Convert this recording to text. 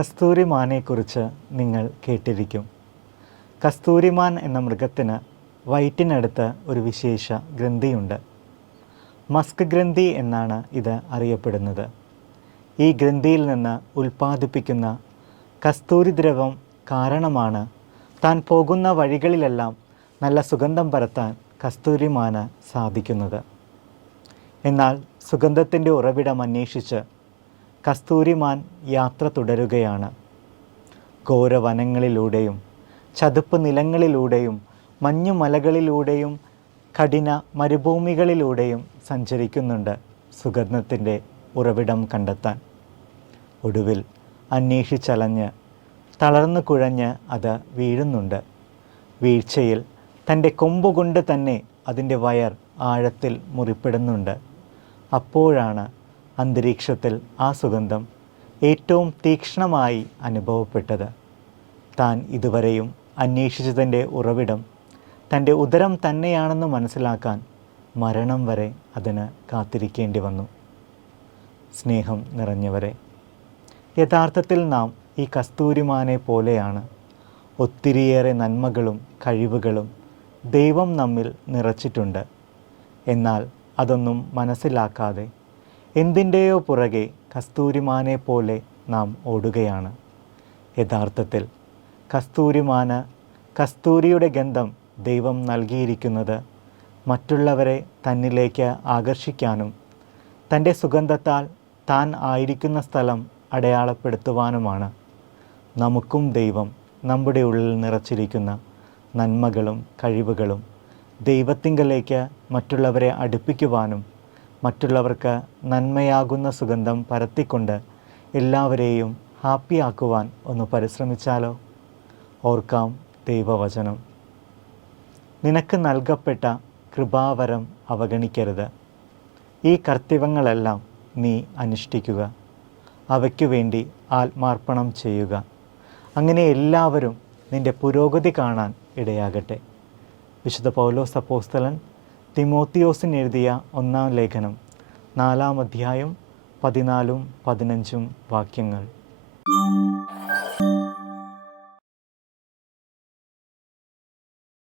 കസ്തൂരിമാനെക്കുറിച്ച് നിങ്ങൾ കേട്ടിരിക്കും. കസ്തൂരിമാൻ എന്ന മൃഗത്തിന് വയറ്റിനടുത്ത് ഒരു വിശേഷ ഗ്രന്ഥിയുണ്ട്. മസ്ക് ഗ്രന്ഥി എന്നാണ് ഇത് അറിയപ്പെടുന്നത്. ഈ ഗ്രന്ഥിയിൽ നിന്ന് ഉൽപ്പാദിപ്പിക്കുന്ന കസ്തൂരിദ്രവം കാരണമാണ് താൻ പോകുന്ന വഴികളിലെല്ലാം നല്ല സുഗന്ധം പരത്താൻ കസ്തൂരിമാന് സാധിക്കുന്നത്. എന്നാൽ സുഗന്ധത്തിൻ്റെ ഉറവിടം അന്വേഷിച്ച് കസ്തൂരിമാൻ യാത്ര തുടരുകയാണ്. ഘോരവനങ്ങളിലൂടെയും ചതുപ്പ് നിലങ്ങളിലൂടെയും മഞ്ഞുമലകളിലൂടെയും കഠിന മരുഭൂമികളിലൂടെയും സഞ്ചരിക്കുന്നുണ്ട് സുഗന്ധത്തിൻ്റെ ഉറവിടം കണ്ടെത്താൻ. ഒടുവിൽ അന്വേഷിച്ചലഞ്ഞ് തളർന്നു കുഴഞ്ഞ് അത് വീഴുന്നുണ്ട്. വീഴ്ചയിൽ തൻ്റെ കൊമ്പുകൊണ്ട് തന്നെ അതിൻ്റെ വയർ ആഴത്തിൽ മുറിപ്പെടുന്നുണ്ട്. അപ്പോഴാണ് അന്തരീക്ഷത്തിൽ ആ സുഗന്ധം ഏറ്റവും തീക്ഷ്ണമായി അനുഭവപ്പെട്ടത്. താൻ ഇതുവരെയും അന്വേഷിച്ചതിൻ്റെ ഉറവിടം തൻ്റെ ഉദരം തന്നെയാണെന്ന് മനസ്സിലാക്കാൻ മരണം വരെ അതിന് കാത്തിരിക്കേണ്ടി വന്നു. സ്നേഹം നിറഞ്ഞവരെ, യഥാർത്ഥത്തിൽ നാം ഈ കസ്തൂരിമാനെ പോലെയാണ്. ഒത്തിരിയേറെ നന്മകളും കഴിവുകളും ദൈവം നമ്മിൽ നിറച്ചിട്ടുണ്ട്. എന്നാൽ അതൊന്നും മനസ്സിലാക്കാതെ എന്തിൻ്റെയോ പുറകെ കസ്തൂരിമാനെ പോലെ നാം ഓടുകയാണ്. യഥാർത്ഥത്തിൽ കസ്തൂരിയുടെ ഗന്ധം ദൈവം നൽകിയിരിക്കുന്നത് മറ്റുള്ളവരെ തന്നിലേക്ക് ആകർഷിക്കാനും തൻ്റെ സുഗന്ധത്താൽ താൻ ആയിരിക്കുന്ന സ്ഥലം അടയാളപ്പെടുത്തുവാനുമാണ്. നമുക്കും ദൈവം നമ്മുടെ ഉള്ളിൽ നിറച്ചിരിക്കുന്ന നന്മകളും കഴിവുകളും ദൈവത്തിങ്കലേക്ക് മറ്റുള്ളവരെ അടുപ്പിക്കുവാനും മറ്റുള്ളവർക്ക് നന്മയാകുന്ന സുഗന്ധം പരത്തിക്കൊണ്ട് എല്ലാവരെയും ഹാപ്പിയാക്കുവാൻ ഒന്ന് പരിശ്രമിച്ചാലോ? ഓർക്കാം ദൈവവചനം. നിനക്ക് നൽകപ്പെട്ട കൃപാവരം അവഗണിക്കരുത്. ഈ കർത്തവ്യങ്ങളെല്ലാം നീ അനുഷ്ഠിക്കുക. അവയ്ക്കു വേണ്ടി ആത്മാർപ്പണം ചെയ്യുക. അങ്ങനെ എല്ലാവരും നിൻ്റെ പുരോഗതി കാണാൻ ഇടയാകട്ടെ. വിശുദ്ധ പൗലോസ് അപ്പോസ്തലൻ തിമോത്തിയോസിന് എഴുതിയ 1-ാം ലേഖനം 4-ാം അധ്യായം 14-15 വാക്യങ്ങൾ.